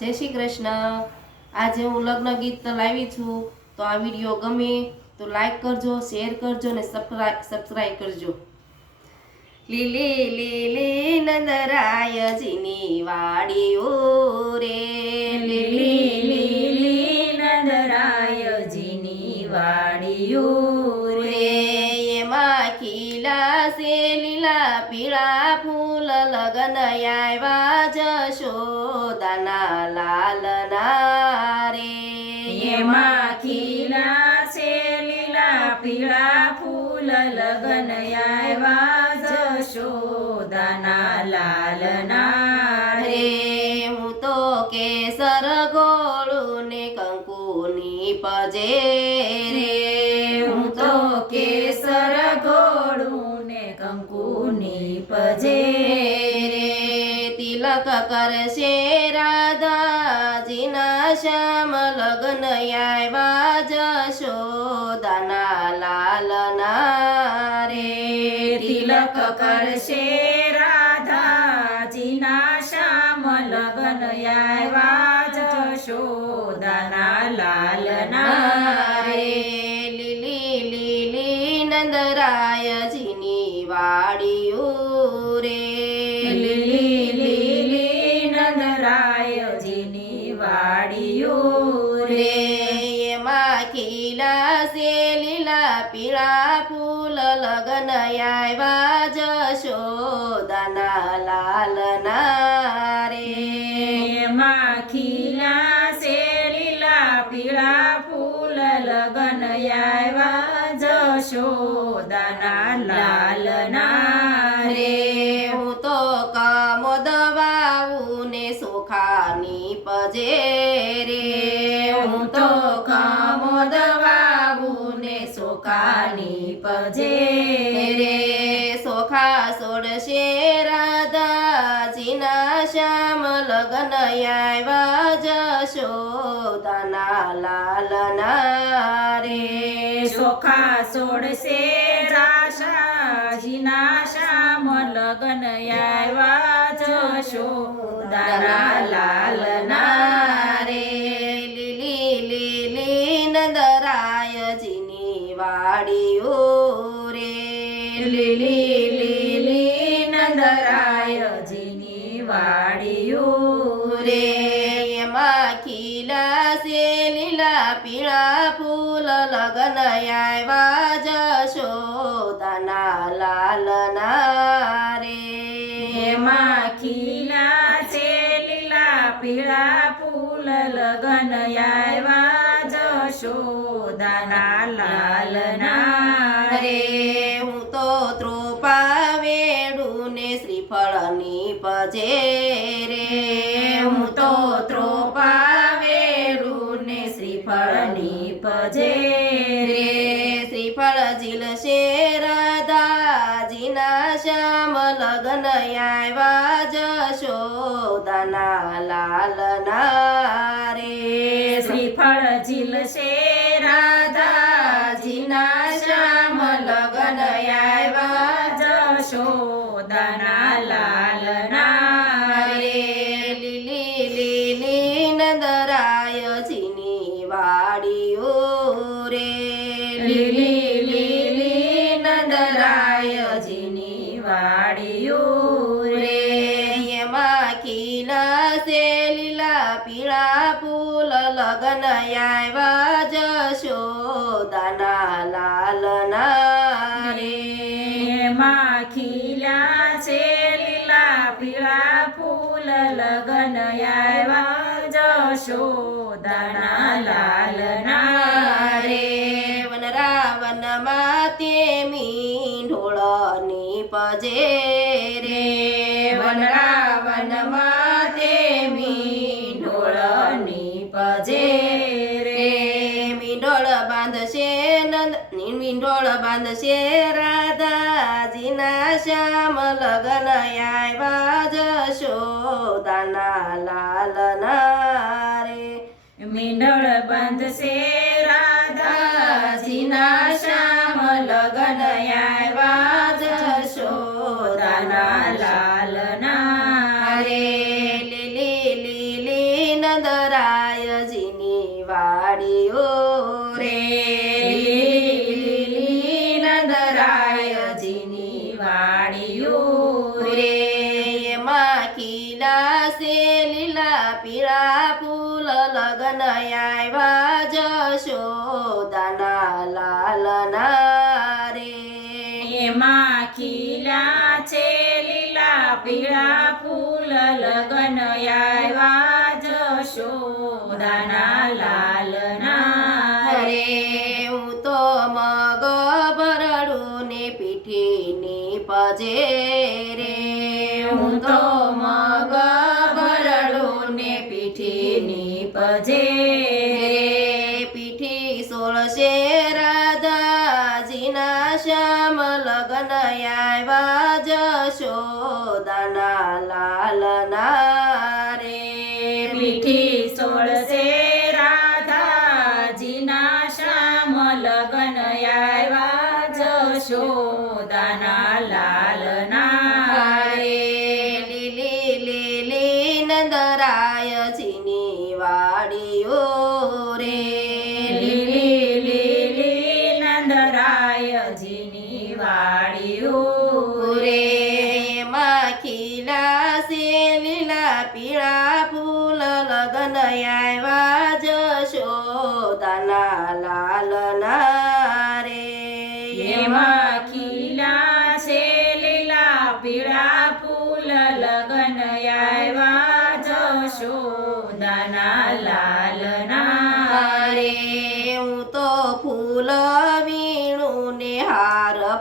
જય શ્રી કૃષ્ણ. આજે હું લગ્ન ગીત લાવી છું, તો આ વીડિયો ગમે તો લાઈક કરજો શેર કરજો ને સબસ્ક્રાઈબ કરજો. લીલી લીલી નંદરાયજીની વાડીઓ રે. લીલી લીલી નંદરાયજીની વાડીઓ રે. એમાં ખીલા સે લીલા પીળા ફૂલ લગન આવ્યા એમાં ખીલા છે લીલા પીળા ફૂલ લગન આવ્યા જશોદાના લાલના રે હું તો કેસર ગોળું ને કંકુની પજે રે. હું તો કેસર ગોળું ને કંકુની પજે રે તિલક કરશે રાધાજીના શ્યામ આવ્યા જશોદાના લાલના રે. તિલક કરશે રાધાજીના શ્યામ લગન આવ્યા જશોદાના લાલના રે. લીલી લીલી નંદરાયજીની વાડીઓ રે. આવ્યા જશોદાના લાલના રે માખીલા સે લીલા પીળા ફૂલ લગન આવ્યા જશોદાના લાલના રે. હું તો કમોદ વાવું ને સુખાની પજે રે. હું તો કામોદ વાવું ને સોકાની પજે. રે સોખા સોડશે રાધાજીના શ્યામ લગ્ન આવ્યા જશોદાના લાલના રે. સોખા સોડશે રાશાજીના શ્યામ લગ્ન આવ્યા જશોદાના લાલના રે એમાં ખીલા છે લીલા પીળા ફૂલ લગન આવ્યા જશોદાના લાલના રે એમાં ખીલા છે લીલા પીળા ફૂલ લગન આવ્યા જશોદાના લાલના રે હું તો ત્રોપા વેડું ને શ્રીફળની પજે શ્રીફળની પજે રે શ્રીફળ ઝીલશે રાધાજીના શ્યામ લગ્ન આવ્યા જશોદાના લાલના લીલી લીલી નંદરાયજીની વાડીઓ રે. એમાં ખીલા સે લીલા પીળા ફૂલ, લગન આવ્યા જશોદાના લાલના મીંઢોળની પજે રે વનરાવન રાવન માતે મીંઢોળની પજે રે. મીંડોળ બાંધશે નંદ મીંડોળ બાંધશે રાધાજીના શ્યામ. લગન આવ્યા જશોદાના લાલના રે. મીંડોળ બાંધશે ખીલા સે લીલા પીરા ફૂલ લગન આવ્યા જશો દાના લાલના રે. એમાં ખીલા છે લીલા પીળા ફૂલ લગન આવ્યા જશો દાના લાલના રે. હું તો મગ ભરડું ને પીઠીની પજે ની પજે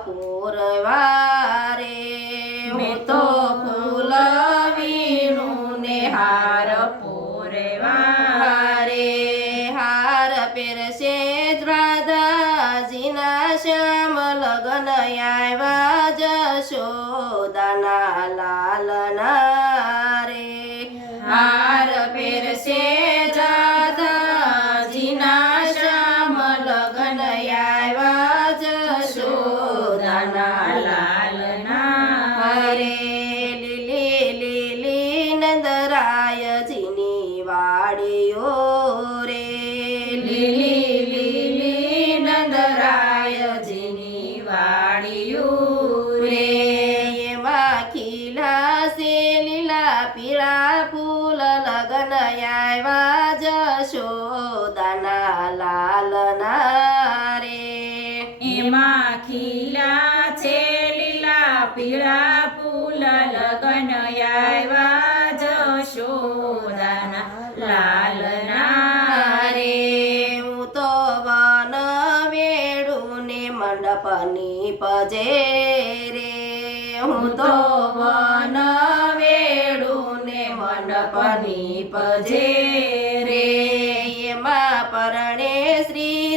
પૂરવારે. હું તો ફૂલ વીણું ને હાર પૂરવારે. હાર પહેરશે રાધાજીના શ્યામ લગન આવ્યા જશો. દાના લાલના પીળા ફૂલ લગન આવ્યા પની પજે રે એમાં પરણે શ્રી